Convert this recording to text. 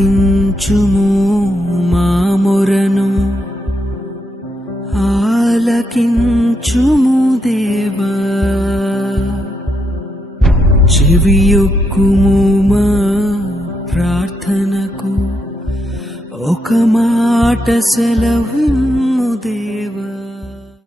ఆలకించుము మా మొరను ఆలకించుము దేవా చెవియొక్కుము మా ప్రార్థనకు ఒక మాట సెలవిమ్ము